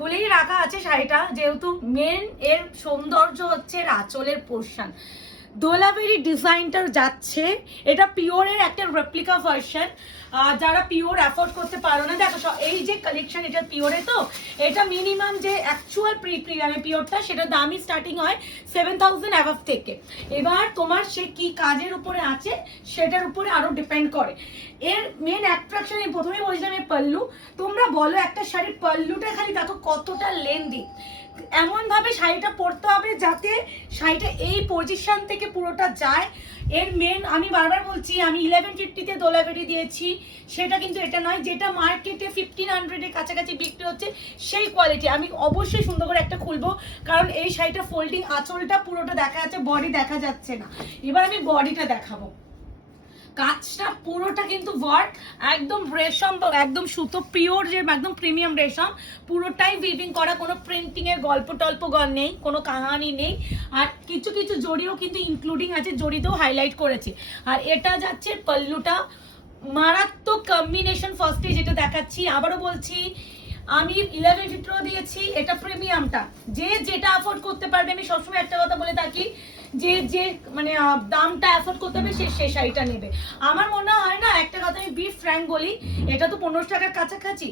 খুলেই রাখা আছে শাড়িটা, যেহেতু মেন এর সৌন্দর্য হচ্ছে এর আঁচলের পোর্শন। দোলাবেরি ডিজাইনটা যাচ্ছে, এটা পিওরের একটা রেপ্লিকা ভার্সন। যারা পিওর অ্যাফোর্ড করতে পারো না, দেখো এই যে কালেকশন এটা পিওরে, তো এটা মিনিমাম যে অ্যাকচুয়াল মানে পিওরটা সেটা দামই স্টার্টিং হয় 7000 অ্যাভাব থেকে। এবার তোমার সে কি কাজের উপরে আছে সেটার উপরে আরো ডিপেন্ড করে। এর মেন অ্যাট্রাকশন আমি প্রথমেই বলছিলাম এর পাল্লু। তোমরা বলো একটা শাড়ির পাল্লুটা খালি দেখো কতটা লেন্দি, এমন ভাবে শাড়িটা পরতে হবে যাতে শাড়িটা এই পজিশন থেকে পুরোটা যায়। এর মেন আমি বারবার বলছি, আমি 1150-তে দোলাবেরি দিয়েছি, সেটা কিন্তু এটা নয় যেটা মার্কেটে 1500-এর কাছাকাছি বিক্রি হচ্ছে সেই কোয়ালিটি। আমি অবশ্যই সুন্দর করে একটা খুলবো, কারণ এই শাড়িটা ফোল্ডিং, আঁচলটা পুরোটা দেখা যাচ্ছে, বডি দেখা যাচ্ছে না। এবার আমি বডিটা দেখাবো। কাজটা পুরোটা কিন্তু ওয়ার্ক, একদম রেশম, একদম সুতো পিওর, যে একদম প্রিমিয়াম রেশম, পুরোটাই উইভিং করা, কোনো প্রিন্টিং এর গল্প টল্প নেই, কোনো কাহানি নেই। আর কিছু কিছু জড়িও কিন্তু ইনক্লুডিং আছে, জড়িতেও হাইলাইট করেছে। আর এটা যাচ্ছে পাল্লুটা, মারাত্মক কম্বিনেশন। ফার্স্টে যেটা দেখাচ্ছি, আবারও বলছি, আমি 1150 দিয়েছি, এটা প্রিমিয়ামটা। যে যেটা অ্যাফোর্ড করতে পারবে, আমি সবসময় একটা কথা বলে থাকি, যে যে মানে দামটা অ্যাফোর্ড করতে হবে সে সেই শাড়িটা নেবে। আমার মনে হয় না, একটা কথা আমি বি ফ্র্যাঙ্ক বলি, এটা তো 1500 টাকার কাছাকাছি।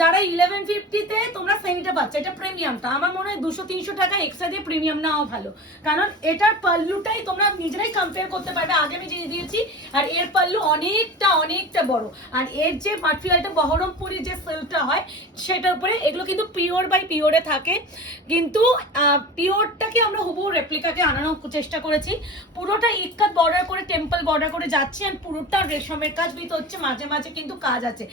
যারা 1150-তে তোমরা সেমিটা পাচ্ছ, এটা প্রিমিয়ামটা, আমার মনে হয় 200-300 টাকা এক্সট্রা দিয়ে প্রিমিয়াম নেওয়া ভালো। কারণ এটার পাল্লুটাই তোমরা নিজেরাই কম্পেয়ার করতে পারবে, আগে আমি যে দিয়েছি আর এর পাল্লু অনেকটা অনেকটা বড়। আর এর যে মাটেরিয়ালটা বহরমপুরি যে সিল্কটা হয় সেটার উপরে, এগুলো কিন্তু পিওর বাই পিওরে থাকে, কিন্তু পিওরটাকে আমরা হুবহু রেপ্লিকাকে আনানোর চেষ্টা করেছি। পুরোটা ইক্কাত বর্ডার করে, টেম্পল বর্ডার করে যাচ্ছে, আর পুরোটা রেশমের কাজ বিত হচ্ছে, মাঝে মাঝে কিন্তু কাজ আছে।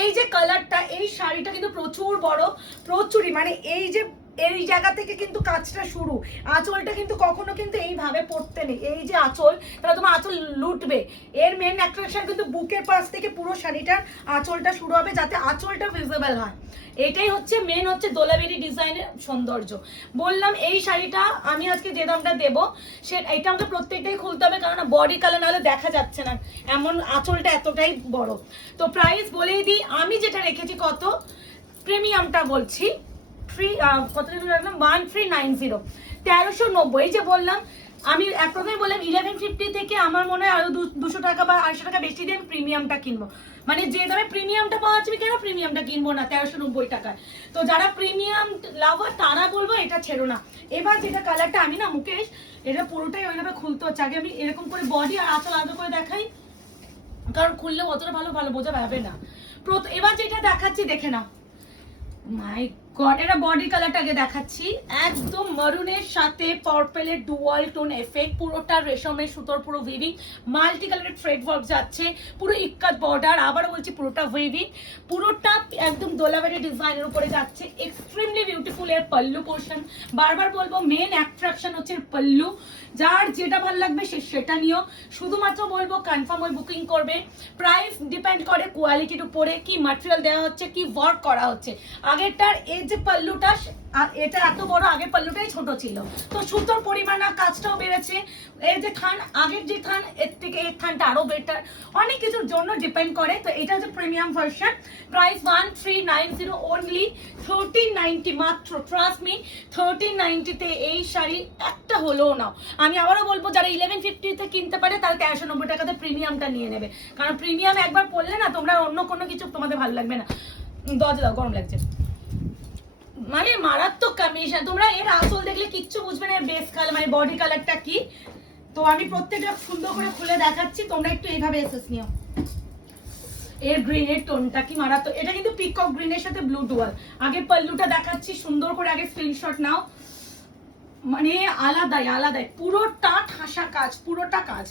এই যে কালারটা, এই শাড়িটা কিন্তু প্রচুর বড়, প্রচুরই, মানে এই যে এই জায়গা থেকে কিন্তু কাজটা শুরু। আঁচলটা কিন্তু কখনো কিন্তু এইভাবে পড়তে নেই, এই যে আঁচল, তাহলে তোমার আঁচল লুটবে। এর মেন অ্যাট্রাকশন কিন্তু বুকের পাশ থেকে পুরো শাড়িটার আঁচলটা শুরু হবে, যাতে আঁচলটা ভিজিবল হয়। এটাই হচ্ছে মেন, হচ্ছে দোলাবেরি ডিজাইনের সৌন্দর্য। বললাম এই শাড়িটা আমি আজকে যে দামটা দেবো, সে এটা আমাকে প্রত্যেকটাই খুলতে হবে, কারণ বডি কালার নাহলে দেখা যাচ্ছে না, এমন আঁচলটা এতটাই বড়। তো প্রাইস বলেই দিই, আমি যেটা রেখেছি কত, প্রিমিয়ামটা বলছি, কত রাখলাম, 1390, 1390। এই যে বললাম, আমি প্রথমে বললাম 1150 থেকে আমার মনে হয় আরো 200 টাকা বা 250 টাকা বেশি দিয়ে আমি প্রিমিয়ামটা কিনবো। মানে যে দামে প্রিমিয়ামটা পাওয়া যাচ্ছে, কেন প্রিমিয়ামটা কিনবো না 1390 টাকায়? তো যারা প্রিমিয়াম লাভার তারা বলবো এটা ছেড়ো না। এবার যেটা কালারটা, আমি না মুকেশ, এটা পুরোটাই ওইভাবে খুলতে হচ্ছে। আগে আমি এরকম করে বডি আর আঁচল আলাদা করে দেখাই, কারণ খুললে অতটা ভালো বোঝা যাবে না। এবার যেটা দেখাচ্ছি দেখে নাও। মাই গড, এটা বডি কালারটাকে দেখাচ্ছি, একদম মারুনের সাথে পার্পেলের ডুয়াল টোন এফেক্ট, পুরোটা রেশমের সুতোর পুরো উইভিং, মাল্টি কালারের থ্রেড ওয়ার্ক যাচ্ছে, পুরো ইক্কাত বর্ডার, আবারও বলছি পুরোটা উইভিং, পুরোটা একদম দোলাবেরি ডিজাইনের উপরে যাচ্ছে, এক্সট্রিমলি বিউটিফুল। এর পাল্লু পোর্শন, বারবার বলবো মেন অ্যাট্রাকশন হচ্ছে পাল্লু। যার যেটা ভালো লাগবে সে সেটা নিও, শুধুমাত্র বলবো কনফার্ম হয়ে বুকিং করবে। প্রাইস ডিপেন্ড করে কোয়ালিটির উপরে, কি ম্যাটেরিয়াল দেওয়া হচ্ছে, কি ওয়ার্ক করা হচ্ছে। আগেরটার এই যে পাল্লুটা, এটা এত বড়, আগের পাল্লুটাই ছোট ছিল, তো সুতোর পরিমাণ আর কাজটাও বেড়েছে। এই যে থান, আগের যে থান, এর থেকে এই থানটা আরো বেটার, অনেক কিছুর জন্য ডিপেন্ড করে। তো এটা হচ্ছে প্রিমিয়াম ভার্সন, প্রাইস 1390, অনলি 1390 মাত্র। ট্রাস্ট মি, 1390-তে এই শাড়ি একটা হলেও নাও। আমি আবারও বলবো, যারা 1150-তে কিনতে পারে তারা 1390 টাকাতে প্রিমিয়ামটা নিয়ে নেবে, কারণ প্রিমিয়াম একবার পড়লে না তোমরা অন্য কোনো কিছু তোমাদের ভালো লাগবে না। দরজা দাও, গরম লাগছে। মানে মারাত্মক কম্বিনেশন, তোমরা এর আঁচল দেখলে কিচ্ছু বুঝবে না, বেস কালার মানে বডি কালারটা কি। তো আমি প্রত্যেকটা সুন্দর করে খুলে দেখাচ্ছি, তোমরা একটু এইভাবে এসেস নিও। এর গ্রিনের টোনটা কি মারাত্মক, এটা কিন্তু পিকক গ্রিনের সাথে ব্লু ডুয়াল। আগে পাল্লুটা দেখাচ্ছি সুন্দর করে, আগে স্ক্রিনশট নাও। মানে আলাদাই পুরোটা ঠাসা কাজ, পুরোটা কাজ।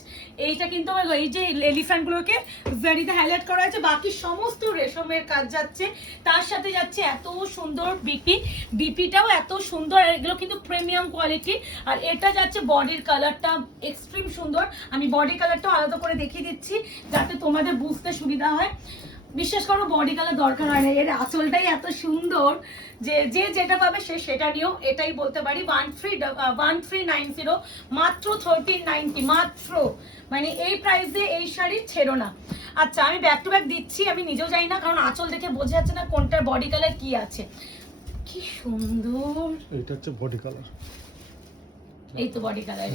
এইটা কিন্তু এই যে এলিফ্যান্ট গুলোকে জারিতে হাইলাইট করা হয়েছে, বাকি সমস্ত রেশমের কাজ যাচ্ছে, তার সাথে যাচ্ছে এত সুন্দর বিপিটাও এত সুন্দর, এগুলো কিন্তু প্রিমিয়াম কোয়ালিটি। আর এটা যাচ্ছে বডির কালারটা এক্সট্রিম সুন্দর, আমি বডি কালারটাও আলাদা করে দেখিয়ে দিচ্ছি যাতে তোমাদের বুঝতে সুবিধা হয়। বিশ্বাস করো বডি কালার দরকার হয় না, এর আঁচলটাই এত সুন্দর যে যে যেটা পাবে সে সেটা নিও, এটাই বলতে পারি। 1390, মাত্র 1390 মাত্র, মানে এই প্রাইসে এই শাড়ি ছেড়ো না। আচ্ছা, আমি ব্যাক টু ব্যাক দিচ্ছি, আমি নিজেও জানি না, কারণ আঁচল দেখে বোঝা যাচ্ছে না কোনটার বডি কালার কি আছে। কি সুন্দর। এটা হচ্ছে বডি কালার। এই তো বডি কালার।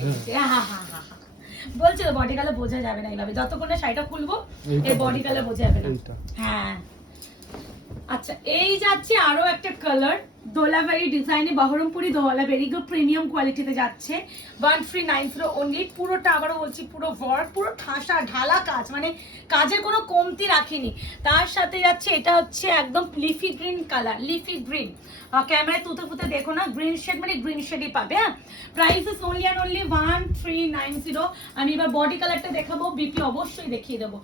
বলছে তো বডি কালার বোঝা যাবে না এইভাবে, যতক্ষণ না শাড়িটা খুলবো এই বডি কালার বোঝা যাবে না। হ্যাঁ আচ্ছা, এই যাচ্ছে আরো একটা কালার, দোলাবেরি ডিজাইনে বহরমপুরি দোলাবেরি গো প্রিমিয়াম কোয়ালিটিতে যাচ্ছে 1390 অনলি। পুরোটা আবারও বলছি পুরো ওয়ার্ক, পুরো ঠাসা ঢালা কাজ, মানে কাজের কোনো কমতি রাখিনি। তার সাথে যাচ্ছে এটা হচ্ছে একদম leafy green colour, leafy green. ক্যামেরায় তুতে ফুতে দেখো না, গ্রিন শেড মানে গ্রিন শেডই পাবে। হ্যাঁ, price is only and only 1390। আমি এবার বডি কালারটা দেখাবো, বিপি অবশ্যই দেখিয়ে দেবো।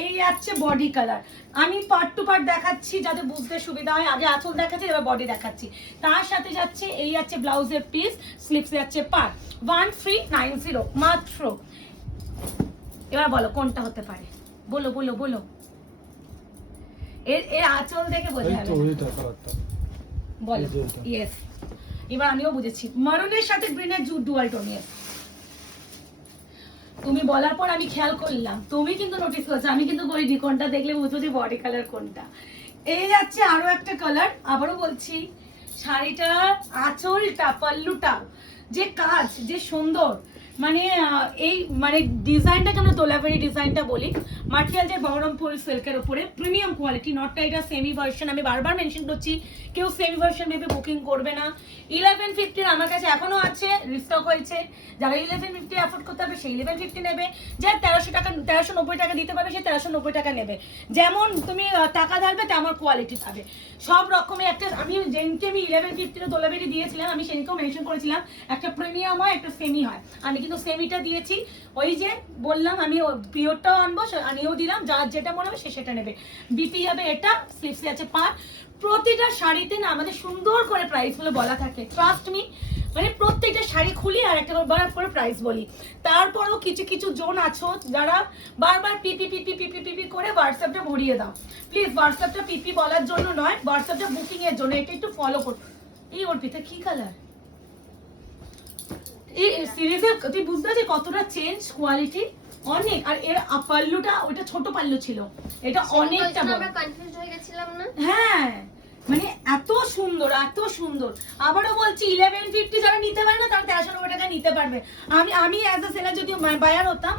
এই যাচ্ছে বডি কালার, আমি পার্ট টু পার্ট দেখাচ্ছি যাতে বুঝতে সুবিধা হয়। আগে আঁচল দেখাচ্ছি, এবার বডি দেখাচ্ছি। তার সাথে যাচ্ছে এই যাচ্ছে ব্লাউজের পিস, স্লিপস যাচ্ছে পার 1390 মাত্র। এবার বলো কোনটা হতে পারে, বলো বলো বলো। এর আঁচল দেখে বোঝা যাবে বলো। ইয়েস, এবার আমিও বুঝেছি, মারুনের সাথে গ্রিনের ডুয়াল টোন। তুমি বলার পর আমি খেয়াল করলাম, তুমি কিন্তু নোটিস করছো, আমি কিন্তু বলিনি। কোনটা দেখলে বুঝবো যে বডি কালার কোনটা। এই যাচ্ছে আরো একটা কালার, আবারও বলছি শাড়িটার আঁচলটা পাল্লুটা যে কাজ, যে সুন্দর, মানে এই মানে ডিজাইনটাকে আমরা দোলাবেরি ডিজাইনটা বলি। মার্টিয়ালটা বহরমপুর সিল্কের উপরে প্রিমিয়াম কোয়ালিটি, নটটা এটা সেমি ভার্সন। আমি বারবার মেনশন করছি কেউ সেমি ভার্সন ভেবে বুকিং করবে না। 1150 আমার কাছে এখনো আছে, রিস্টক হয়েছে। যারা 1150 অ্যাফোর্ড করতে হবে সেই 1150 নেবে, যারা 1300 টাকা 1390 টাকা দিতে পারবে সে 1390 টাকা নেবে। যেমন তুমি টাকা ঢালবে তেমন কোয়ালিটি পাবে সব রকমের। একটা আমি যেদিনকে আমি 1150 দোলাবেরি দিয়েছিলাম, আমি সেদিনকেও মেনশন করেছিলাম একটা প্রিমিয়াম হয় একটা সেমি হয়। আমি কিন্তু সেমিটা দিয়েছি, ওই যে বললাম আমি পিওরটাও আনবো, আনিয়েও দিলাম। যার যেটা মনে হবে সে সেটা নেবে। বিপি যাবে এটা, স্লিপসে আছে পার। প্রতিটা শাড়িতে না আমাদের সুন্দর করে প্রাইস গুলো বলা থাকে, ট্রাস্ট মি। মানে প্রত্যেকটা শাড়ি খুলি আর একটা করে প্রাইস বলি। তারপরেও কিছু কিছু জোন আছো যারা বারবার পিপি পিপি পিপি পিপি করে হোয়াটসঅ্যাপটা ভরিয়ে দাও। প্লিজ হোয়াটসঅ্যাপটা পিপি বলার জন্য নয়, হোয়াটসঅ্যাপটা বুকিং এর জন্য। এটা একটু ফলো করো। এই অর্পিতা কি কালার, এই সিরিজে তুই বুঝতে পারছিস কতটা চেঞ্জ কোয়ালিটি, অনেক। আর এর পাল্লুটা ওটা ছোট পাল্লু ছিল, এটা অনেকটা বড়। আমরা কনফিউজ হয়ে গেছিলাম না। হ্যাঁ, মানে এত সুন্দর এত সুন্দর। আবারও বলছি 1150 যারা নিতে পারে না তারা 1390 টাকা নিতে পারবে। আমি অ্যাজ এ সেলার যদি বায়ার হতাম,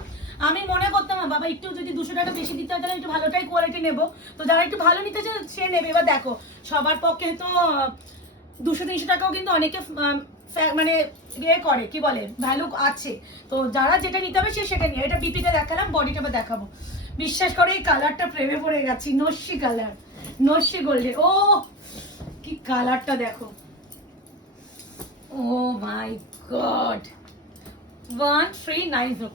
আমি মনে করতাম বাবা একটু যদি 200 টাকা বেশি দিতে হয় তাহলে একটু ভালোটাই কোয়ালিটি নেবো। তো যারা একটু ভালো নিতে চায় সে নেবে। এবার দেখো সবার পক্ষে তো 200-300 টাকাও কিন্তু অনেকে মানে ইয়ে করে, কি বলে, ভ্যালু আছে। তো যারা যেটা নিতে হবে সে সেটা নিয়ে। এটা বিপিটা দেখালাম, বডিটা দেখাবো। বিশ্বাস করে এই কালারটা প্রেমে পড়ে গেছি, নস্যি কালার, নস্যি গোল্ডেন। ও কি কালারটা দেখো, ও মাই গড। 1390।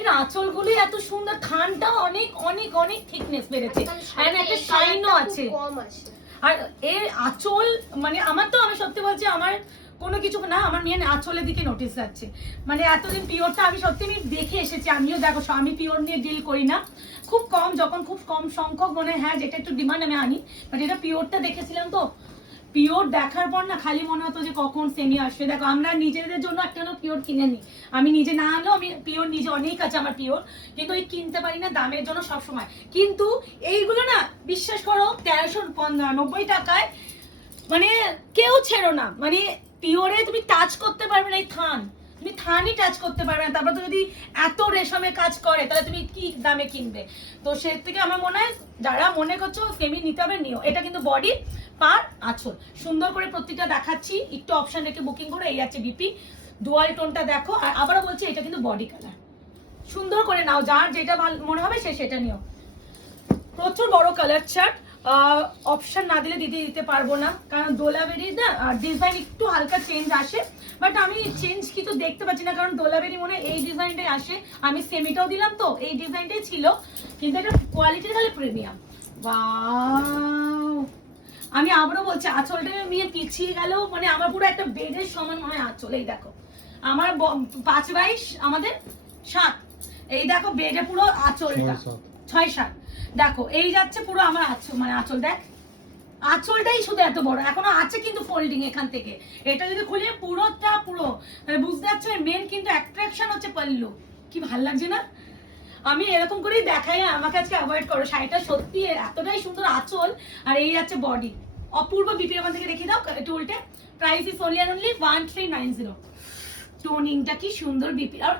এর আঁচলগুলি এত সুন্দর, থানটা অনেক অনেক অনেক থিকনেস বেড়েছে আর একটা শাইনও আছে। আর এর আঁচল মানে আমার তো, আমি সত্যি বলছি আমার কোনো কিছু না, আমার মেন আঁচলের দিকে নোটিস যাচ্ছে। মানে এতদিন পিওরটা আমি সত্যি আমি দেখে এসেছি। আমিও দেখো আমি পিওর নিয়ে ডিল করি না, খুব কম, যখন খুব কম সংখ্যক মনে হ্যাঁ যেটা একটু ডিমান্ড আমি আনি। বাট এটা পিওরটা দেখেছিলাম, তো পিওর দেখার পর না খালি মনে হতো যে কখন সেমি আসবে। দেখো আমরা নিজেদের জন্য একটা পিওর কিনে নিই, আমি নিজে না আনলেও আমি পিওর নিজে অনেক আছে আমার পিওর, কিন্তু ওই কিনতে পারি না দামের জন্য সবসময়। কিন্তু এইগুলো না বিশ্বাস করো 1390 টাকায় মানে কেউ ছেড়ো না। মানে পিওরে তুমি টাচ করতে পারবে না এই থান, তুমি থানই টাচ করতে পারবে না। তারপর তো যদি এত রেশমে কাজ করে তাহলে তুমি কি দামে কিনবে? তো সে থেকে আমার মনে হয় যারা মনে করছো সেমি নিতে হবে নিও। এটা কিন্তু বডি পার আঁচল সুন্দর করে প্রত্যেকটা দেখাচ্ছি, একটু অপশন রেখে বুকিং করো। এই আছে বিপি ডুয়াল টোনটা দেখো। আর আবারও বলছি এটা কিন্তু বডি কালার, সুন্দর করে নাও, যার যেটা ভালো মনে হবে সে সেটা নিও। প্রচুর বড় কালার চার্ট, অপশন না দিলে দিতে পারবো না, কারণ দোলাবেরি না ডিজাইন একটু হালকা চেঞ্জ আসে। বাট আমি চেঞ্জ কিন্তু দেখতে পাচ্ছি না, কারণ দোলাবেরি মনে হয় এই ডিজাইনটাই আসে। আমি সেমিটাও দিলাম তো এই ডিজাইনটাই ছিল, কিন্তু এটা কোয়ালিটি খালি প্রিমিয়াম। ওয়াও, আমি আবারও বলছি আঁচলটা নিয়ে পিছিয়ে গেলেও মানে আমার পুরো একটা বেডের সমান মনে হয় আঁচল। এই দেখো আমার 5/22 আমাদের 7, এই দেখো বেডে পুরো আঁচলটা 6-7। দেখো এই যাচ্ছে পুরো আমার আঁচল, মানে আঁচল দেখ, আঁচলটাই শুধু এত বড়, এখনো আছে কিন্তু ফোল্ডিং এখান থেকে। এটা যদি খুলে পুরোটা পুরো মানে বুঝতে পারছো। মেন কিন্তু অ্যাট্রাকশন হচ্ছে পাল্লু, কি ভাল লাগছে না? আমি এরকম করেই দেখাই, আমাকে আজকে অ্যাভয়েড করো। শাড়িটা সত্যি এতটাই সুন্দর আঁচল, আর এই যাচ্ছে বডি। অপূর্ব বিপি ওখান থেকে দেখিয়ে দাও, উল্টে। Price is only and only 1390। টোনিংটা কি সুন্দর বিপি। আর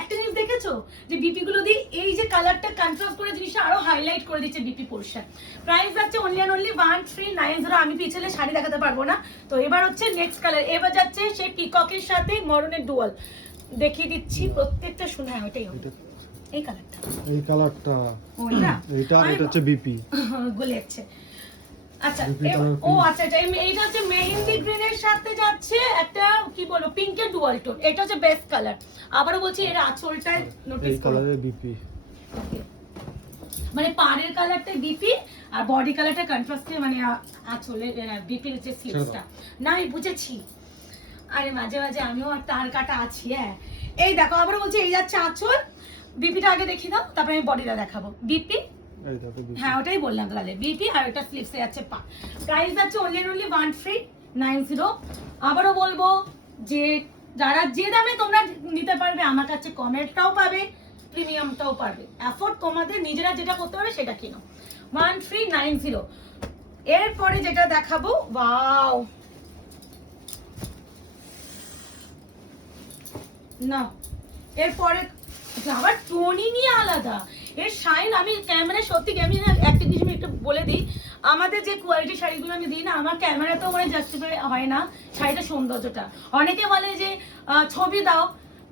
একটা জিনিস দেখেছো যে বিপি গুলো দিয়ে এই যে কালারটা কন্ট্রাস্ট করে জিনিসটা আরো হাইলাইট করে দিচ্ছে বিপি পোর্শন। প্রাইস যাচ্ছে অনলি অ্যান্ড অনলি 1390। আমি পিছনে শাড়ি দেখাতে পারবো না। তো এবার হচ্ছে নেক্সট কালার, এবার যাচ্ছে সেই পিককের সাথে মরনের ডুয়াল দেখিয়ে দিচ্ছি প্রত্যেকটা। শোনা ওইটাই হবে এই কালারটা, এই কালারটা ওইটা এইটা এটা হচ্ছে বিপি গলে যাচ্ছে। আচ্ছা ও আচ্ছা এইটা হচ্ছে মেহেন্দি গ্রিনের সাথে যাচ্ছে একটা কি বলবো পিঙ্কের ডুয়াল টোন। এটা হচ্ছে বেস্ট কালার। আবারও বলছি এর আঁচলটায় নোটিস এই কালারের বিপি, মানে পাড়ের কালারটা বিপি আর বডি কালারটা কন্ট্রাস্টে, মানে আঁচলের বিপির হচ্ছে স্লিভসটা। না আমি বুঝেছি, আরে মাঝে মাঝে আমিও আর তার কাটা আছি। হ্যাঁ এই দেখো আবারও বলছি এই যাচ্ছে আঁচল। বিপিটা আগে দেখিয়ে দাও, তারপরে আমি বডিটা দেখাবো। বিপি, হ্যাঁ ওটাই বললাম তাহলে, বিপি আর ওটা স্লিভসে যাচ্ছে পা। প্রাইস আছে অনলি অনলি 1390। আবারও বলবো যে যারা যে দামে তোমরা নিতে পারবে আমার কাছে কমেরটাও পাবে, প্রিমিয়ামটাও পারবে। এফোর্ড তোমাদের নিজেরা যেটা করতে পারবে সেটা কিনো। 1390। এরপরে যেটা দেখাবো, ওয়াও না, এরপরে আবার টোনিংই আলাদা, এর শাইন। আমি ক্যামেরায় সত্যি আমি একটা কিছু একটু বলে দিই, আমাদের যে কোয়ালিটি শাড়িগুলো আমি দিই না, আমার ক্যামেরাতেও মানে জাস্টিফাই হয় না শাড়িটার সৌন্দর্যটা। অনেকে বলে যে ছবি দাও,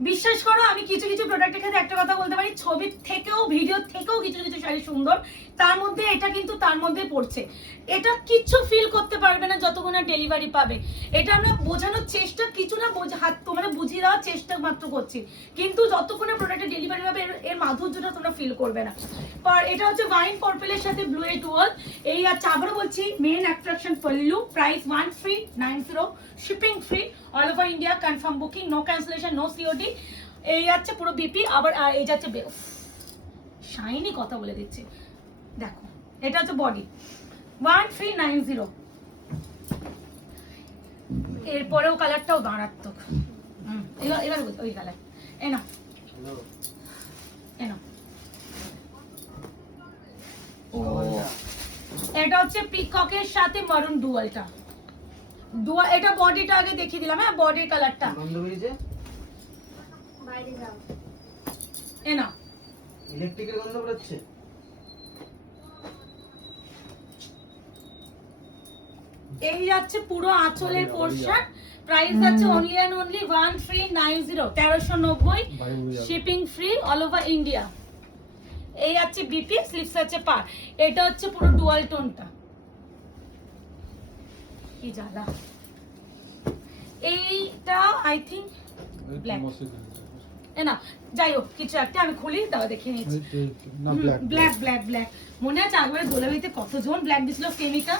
বিশ্বাস করো আমি কিছু কিছু প্রোডাক্টের ক্ষেত্রে একটা কথা বলতে পারি, ছবির থেকেও ভিডিও থেকেও কিছু কিছু শাড়ি সুন্দর, তার মধ্যে এটা কিন্তু তার মধ্যে পড়ছে। এটা কিচ্ছু ফিল করতে পারবে না যতক্ষণ না ডেলিভারি পাবে। এটা আমরা বোঝানোর চেষ্টা কিছু না হাত তোমরা বুঝিয়ে দেওয়ার চেষ্টা মাত্র করছি, কিন্তু যতক্ষণ না প্রোডাক্টের ডেলিভারি পাবে এর মাধুর্যটা তোমরা ফিল করবে না। এটা হচ্ছে ওয়াইন পার্পলের সাথে ব্লু এ ডুয়াল। এই আচ্ছা আবারও বলছি main attraction pallu. Price 1390, shipping free all over India, confirm booking, no cancellation, no COD. এই যাচ্ছে পুরো বিপি। আবার এই যাচ্ছে শাইনি, কথা বলে দিচ্ছি দেখো। এটা হচ্ছে বডি 1390। এরপরেও কালারটাও মারাত্মক। এবার ওই কালার এনা এনা। এটা হচ্ছে পিককের সাথে মারুন ডুয়ালটা। এটা বডিটা আগে দেখিয়ে দিলাম। হ্যাঁ বডির কালারটা এনা ইলেকট্রিকের গন্ধ বেরোচ্ছে। এই যাচ্ছে পুরো আঁচলের পোরশন। প্রাইস আছে only and only 1390, 1390, shipping free all over India. এই আছে বিপি, স্লিভস আছে পার। এটা হচ্ছে পুরো ডুয়াল টোনটা, কি জ্বালা। এইটা আই থিংক ব্ল্যাক না, যাই হোক কিছু একটা আমি খুলি তাও দেখিয়ে নিচ্ছি। ব্ল্যাক ব্ল্যাক ব্ল্যাক মনে আছে একবারে দোলাবিতে কতজন ব্ল্যাক দিছিল সেমিটা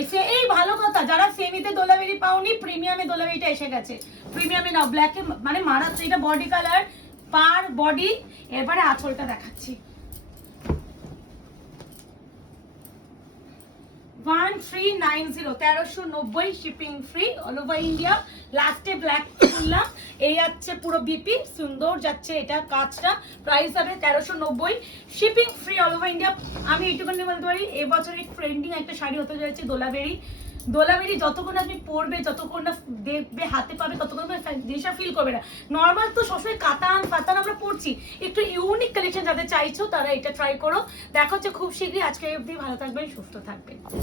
এসে। এই ভালো কথা, যারা সেমিতে দোলাবেরি পাওনি প্রিমিয়ামে দোলাবেরিটা এসে গেছে। প্রিমিয়ামে না ব্ল্যাকে মানে মারাত্মক। এটা বডি কালার, পার বডি। এবারে আঁচলটা দেখাচ্ছি। 1390, 1390, shipping free all over India. লাস্টে ব্ল্যাক খুললাম। এই যাচ্ছে পুরো বিপি, সুন্দর যাচ্ছে এটা কাজটা। প্রাইস হবে 1390, shipping free all over India. আমি এইটুকুনি বলতে পারি এবছরের ট্রেন্ডিং একটা শাড়ি হতে যাচ্ছে দোলাবেরি। দোলাবেরি যতক্ষণ আপনি পরবে, যতক্ষণ না দেখবে হাতে পাবে, ততক্ষণ জিনিসটা ফিল করবে না। নর্মাল তো সবসময় কাতান ফাতান আমরা পরছি, একটু ইউনিক কালেকশন যাদের চাইছো তারা এটা ট্রাই করো। দেখা হচ্ছে খুব শীঘ্রই। আজকে অবধি ভালো থাকবেন, সুস্থ থাকবেন।